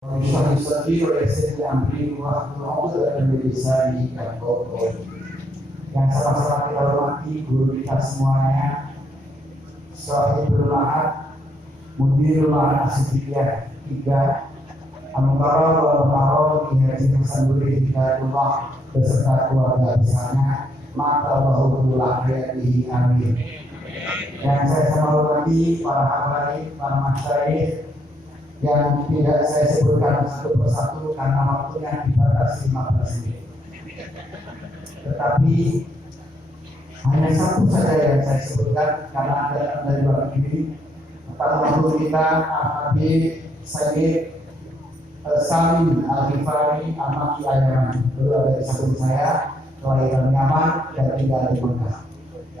Yusuf oleh Amri waktu dari yang sama-sama kita hormati guru kita semuanya, Sohibul Ma'ad, Mudirul Ma'ad Asifiyah 3, Al-Mukarram wal-Mukarram Ki Haji Hasan Nuri Hidayatullah beserta keluarga besarnya, maka Allahul Akhirati Amin. Yang saya sama hormati para habaib, para masyayikh yang tidak saya sebutkan satu persatu karena waktunya dibatasi 15 menit. Tetapi hanya satu saja yang saya sebutkan karena ada dari waktu ini. Pertama guru kita Habib Sayyid Salim Al-Ghifari Al-Maki Ayaman, dulu ada di samping saya, kelahiran Yaman dan tinggal di Mekah.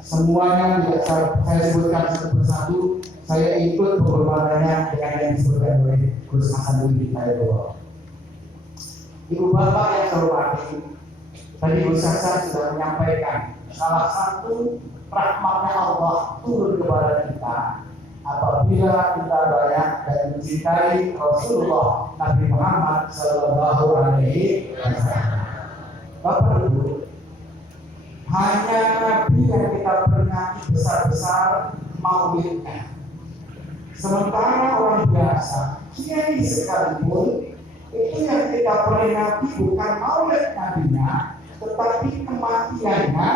Semuanya tidak saya sebutkan satu persatu. Saya ikut penghormatannya dengan yang disebutkan oleh Gus Hasan Nuri Hidayatullah. Ibu bapak yang saya hormati, tadi Gus Hasan sudah menyampaikan salah satu rahmatnya Allah turun kepada kita apabila kita banyak dan mencintai Rasulullah Nabi Muhammad Sallallahu Alaihi Wasallam. Bapak Ibu, hanya Nabi yang kita peringati besar-besar maulidnya. Sementara orang biasa, kiai sekalipun itu yang kita peringati bukan maulid nabinya, tetapi kematiannya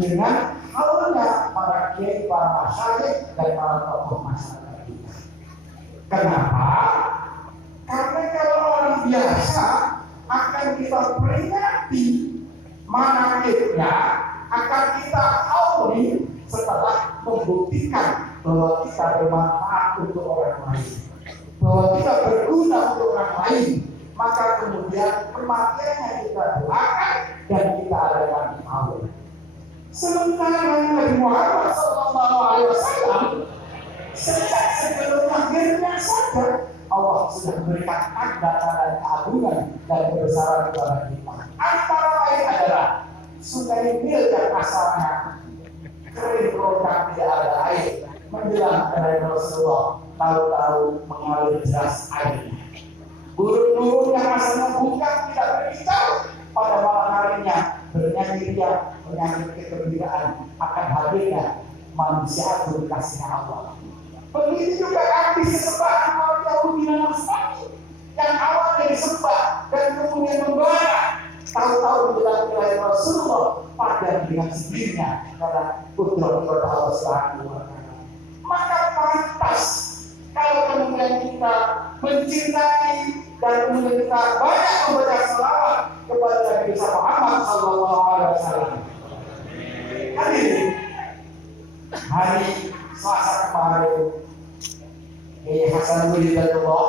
dengan haulnya para kiai, para masyayikh dan para tokoh masyarakat kita. Kenapa? Karena kalau orang biasa akan kita peringati manakibnya, akan kita hauli setelah membuktikan bahwa kita bermanfaat untuk orang lain, bahwa kita berguna untuk orang lain, maka kemudian kematiannya kita doakan dan kita adakan haul. Sementara Nabi Muhammad SAW sejak sebelum lahirnya saja Allah sudah memberikan tanda-tanda keagungan dan kebesaran kepada kita. Antara lain adalah sungai Nil yang asalnya kering kerontang tidak ada air, menjelang dari Rasulullah tahu-tahu mengalir deras airnya. Burung-burung yang asalnya bukan tidak berkicau pada malam harinya bernyanyi ria, bernyanyi kegembiraan akan hadirnya manusia agung kasihnya Allah. Begitu juga arti sesembahan orang Yahudi dan Nasrani yang awalnya disembah dan kemudian membara, tahu-tahu menjelang kelahiran Rasulullah padam dengan sendirinya karena kudrat kepada Allah Subhanahu wa Ta'ala. Maka pantas kalau kemudian kita mencintai dan kemudian kita banyak membaca selawat kepada Nabi Muhammad Sallallahu Alaihi Wasallam. Hari Selasa kemarin, Kiai Hasan Nuri Hidayatullah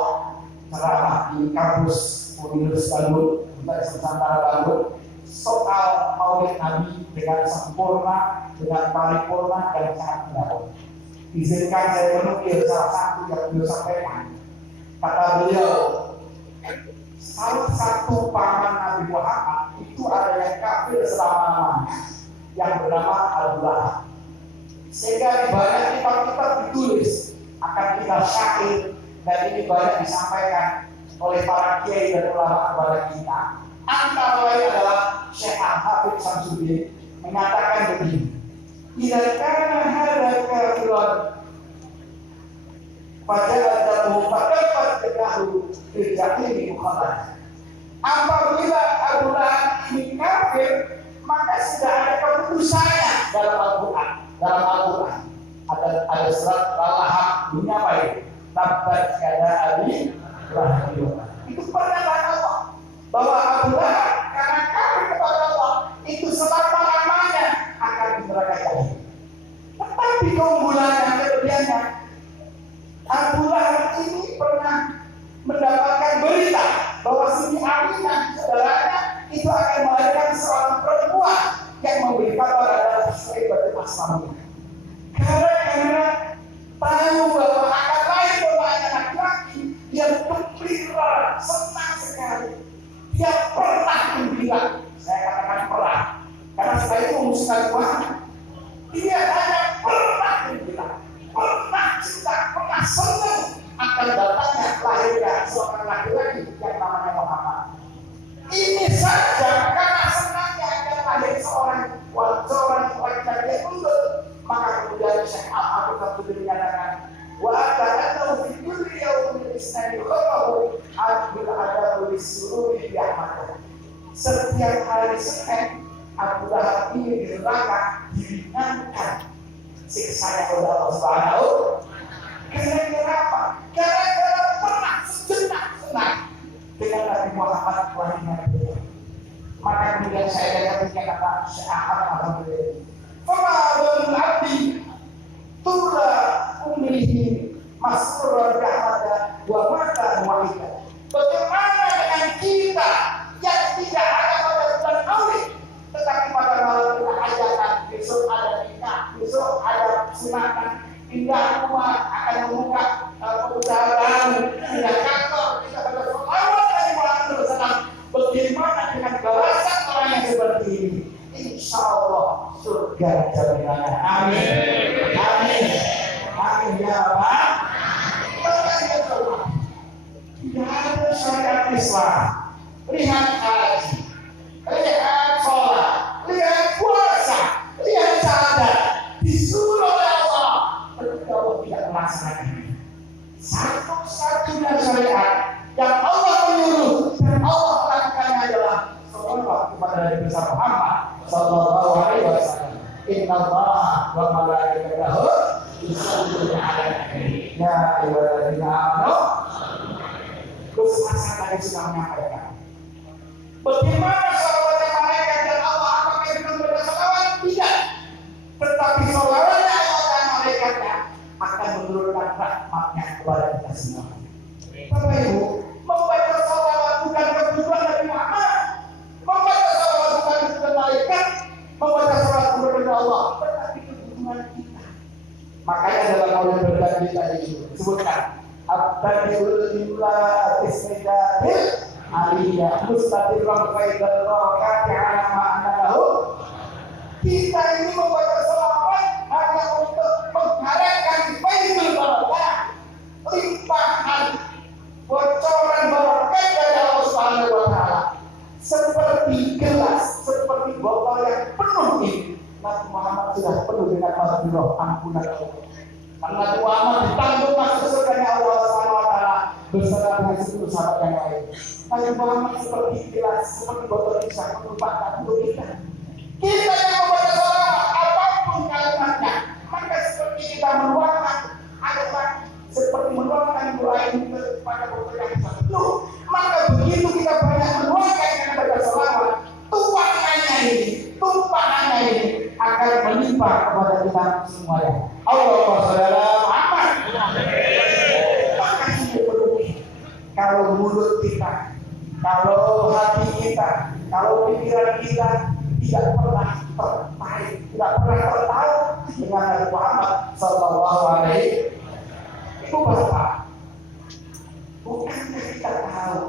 ceramah di kampus Universitas Bandung, Universitas Nusantara Bandung, soal maulid Nabi dengan sempurna, dengan paripurna dan sangat mendalam. Izinkan saya menukil salah satu yang beliau sampaikan. Kata beliau, salah satu paman Nabi Muhammad itu ada yang kafir selama-lamanya yang bernama Abu Lahab. Sehingga di banyak kitab-kitab ditulis akan kita syair dan ini banyak disampaikan oleh para kiai dan ulama kepada kita. Antara lain adalah Syekh Al-Habib Samsudin mengatakan begini, "Idza kana hadza kafiran fajadahu fadapat tegahu terjadi mukhalafah." Apabila Abu Lahab ini kafir, maka sudah ada keputusannya dalam Al-Quran. Dalam Al-Quran ada surat Al-Lahab bunyi apa itu? Tabbat yada abi lahab. Itu pernyataan Allah bahwa Abu Lahab karena kafir kepada Allah itu selama-lamanya akan di neraka jahanam. Tetapi keunggulannya, kelebihannya, Abu Lahab ini pernah mendapatkan berita bahwa Siti Aminah saudaranya itu akan melahirkan seorang perempuan yang memberi kabar adalah Saibatul Aslamiyah. Karena tahu bahwa akan lahir bapaknya laki-laki, dia gembira, senang sekali. Dia pernah gembira, saya katakan pernah, karena saya itu memusuhkan Tuhan. Dia hanya pernah gembira, pernah cinta, pernah senang akan datangnya lahirnya seorang laki-laki yang namanya Muhammad. Ini saja karena senangnya ada lahir seorang laki-laki yang unggul, maka kemudian Syekh Al-Habib Abdul menyatakan, wa ta'ala fi kulli yawmin isnani khabahu abdul adabu lisururi bi ahmad. Setiap hari Senin Abu Lahab ini di neraka diringankan siksanya oleh Allah Subhanahu. Gara-gara apa? Gara-gara pernah sejenak senang dengan Nabi Muhammad SAW. Maka kemudian saya ketika kata Syekh Alhamdulillah, famadul abdi tula umrihi masrur rahmata wa mata wahida. Bagaimana dengan kita yang tidak ada pada bulan Maulid, tetapi pada malam kita ajakan, besok ada nikah, besok ada sunatan, pindah rumah, akan membuka perusahaan, pindah kantor, kita pada selawat dari Muhammad SAW. Bagaimana dengan balasan orang yang seperti ini? Insya Allah surga jaminannya. Amin. Amin. Amin ya Allah. Tidak ada syariat Islam. Lihat haji, lihat sholat, lihat puasa, lihat sahadat, disuruh oleh Allah, tetapi Allah tidak melaksanakan. Satu-satunya syariat yang Allah menyuruh dan Allah lakukannya adalah salawat kepada Nabi Muhammad sallallahu alaihi wasallam. Innallaha wa malaikatahu yusholluna 'alan nabi. Ya ayyuhalladzina amanu. Terus Hasan tadi sudah menyampaikan. Bagaimana salawatnya malaikat dan Allah? Apakah itu berbeda salawat? Tidak. Tetapi salawatnya Allah dan malaikatnya akan menurunkan rahmatnya kepada kita semua. Bapak Ibu, membaca salawat bukan kebutuhan Nabi Muhammad, membaca salawat bukan kebutuhan malaikat, membaca salawat kepada Allah, tetapi kebutuhan kita. Makanya dalam Maulid berjanji tadi disebutkan, at-tabiul illa ismidatil aliyah mustatirran faidal barakati ala ma'anahu. Kita ini membaca salawat hanya untuk mengharapkan faidul barakah, limpahan bocoran barakah dari Allah Subhanahu wa taala. Seperti gelas, seperti botol yang penuh ini, Nabi Muhammad sudah penuh dengan maghfirah, ampunan Allah. Nabi Muhammad ditanggung masuk surganya Allah Subhanahu wa taala bersama dengan 10 sahabat yang lain. Nabi Muhammad seperti gelas, seperti botol bisa merupakan untuk kita. Kita yang membaca salawat apapun kalimatnya, maka seperti kita menuangkan ayat, seperti menuangkan doa ini kepada botol yang penuh. Maka begitu kita banyak menuangkan dengan baca salawat, tumpahannya ini akan melimpah kepada kita semuanya. Allahumma shalli ala Muhammad. Maka ini perlu. Kalau mulut kita, kalau hati kita, kalau pikiran kita tidak pernah tertarik, tidak pernah tertarik dengan Nabi Muhammad sallallahu alaihi wasallam, itu bapak. Bukankah kita tahu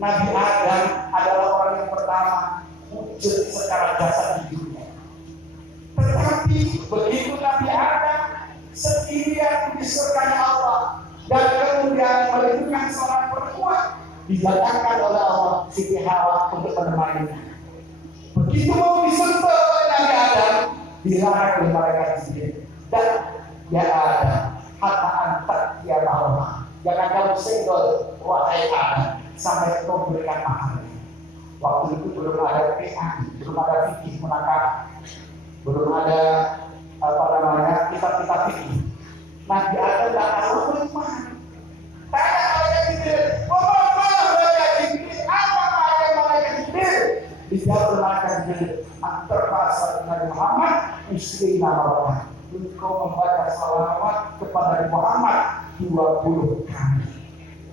Nabi Adam adalah orang yang pertama wujud secara jasad di dunia. Tetapi begitu Nabi Adam sendirian di surganya Allah dan kemudian melahirkan seorang perempuan, didatangkan oleh Allah Siti Hawa untuk menemaninya. Begitu mau disentuh oleh Nabi Adam, dilarang oleh malaikat sendiri. Dan ya Adam, hatta antak ya Allah, jangan kamu senggol wahai Adam sampai kau berikan makan. Waktu itu belum ada PA, belum ada fikih menangkap, belum ada kitab-kitab fikih. Nabi Adam tak tahu bagaimana. Tanya malaikat Jibril, apa malaikat Jibril? Dijawab malaikat Jibril, terpaksa Nabi Muhammad istri nama engkau membaca salawat kepada Nabi Muhammad 20 kali.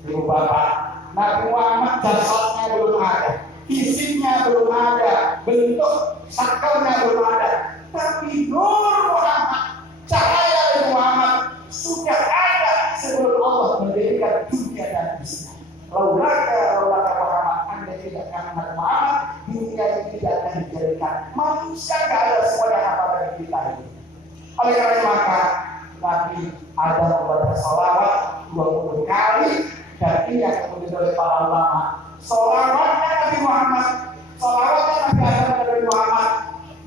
Ibu bapak, Nabi Muhammad jasadnya belum ada, fisiknya belum ada, bentuk sakalnya belum ada, tapi Nur Muhammad, cahaya Nabi Muhammad sudah ada sebelum Allah mendirikan dunia dan isinya. Laulaka Muhammad, anda tidak akan Nabi Muhammad, dunia ini tidak akan dijadikan. Manusia tidak ada semuanya apa dari kita ini. Oleh karena maka Nabi ada membaca salawat 20 kali, dan ini yang kemudian oleh para ulama ulama. Sholawatnya Nabi Muhammad, sholawatnya Nabi Muhammad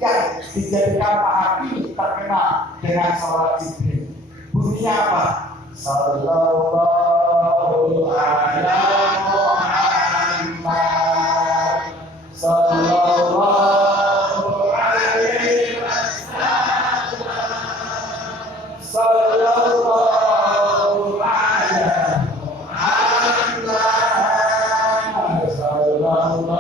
yang dijadikan Pak Habib terkenal dengan sholawat Jibril. Bunyinya apa? Sallallahu ala Muhammad, sallallahu alaihi wasallam, sallallahu ala Muhammad, sallallahu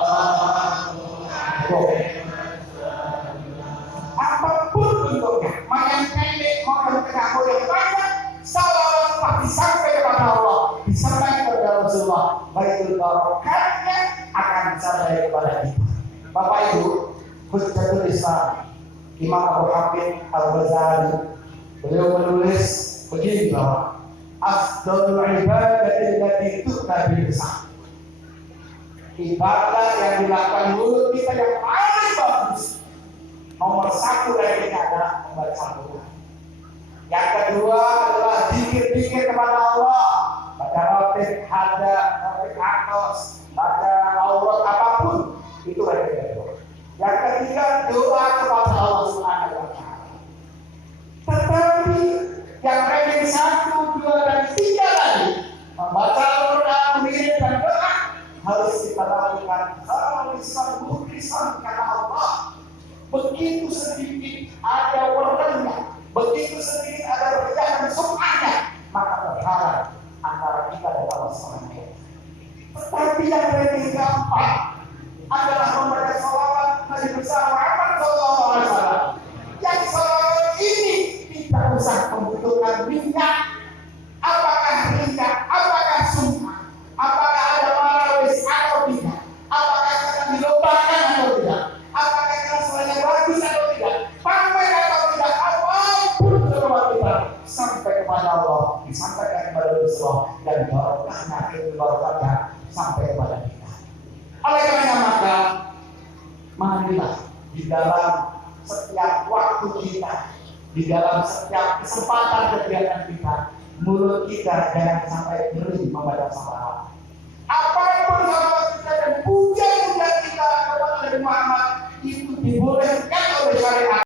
apapun bentuknya, mau yang pendek, mau yang tengah, mau yang panjang, salawat pasti sampai kepada Allah, disampaikan kepada Rasulullah. Baitul barokatnya akan sampai kepada kita. Bapak Ibu, Hujjatul Islam, Imam Abu Hamid Al-Ghazali, beliau menulis begini bahwa afdhalul ibadati allati tu'ta bil lisan. Ibadah yang dilakukan mulut kita yang paling bagus, nomor satu dari adalah membaca Al-Quran. Yang kedua adalah zikir-zikir kepada Allah, baca rotib, hada, rotib atos, baca aurat apapun, itu yang kedua. Yang ketiga doa kepada Allah Subhanahu wa Ta'ala. Tetapi yang ranking 1, 2, dan 3 tadi, membaca Al-Quran, mengirim dan doa, harus kita lakukan khalisan karena Allah. Begitu sedikit ada warnanya, begitu sedikit ada berkah dan sum'ahnya, maka berharap antara kita dan Allah SWT. Tetapi yang lebih gampang adalah membaca salawat Nabi besar Muhammad SAW. Yang salawat ini tidak usah membutuhkan minyak, apakah minyak, apakah sum'ah, apakah ada marawis atau tidak, apakah akan dilombakan atau tidak, apakah suaranya bagus atau tidak, pamer atau tidak, apapun salawat kita sampai kepada Allah, disampaikan kepada Rasulullah, dan barokahnya sampai kepada kita. Oleh karena maka, marilah di dalam setiap waktu kita, di dalam setiap kesempatan kegiatan kita, mulut kita jangan sampai kering membaca salawat. Apapun salawat kita dan pujian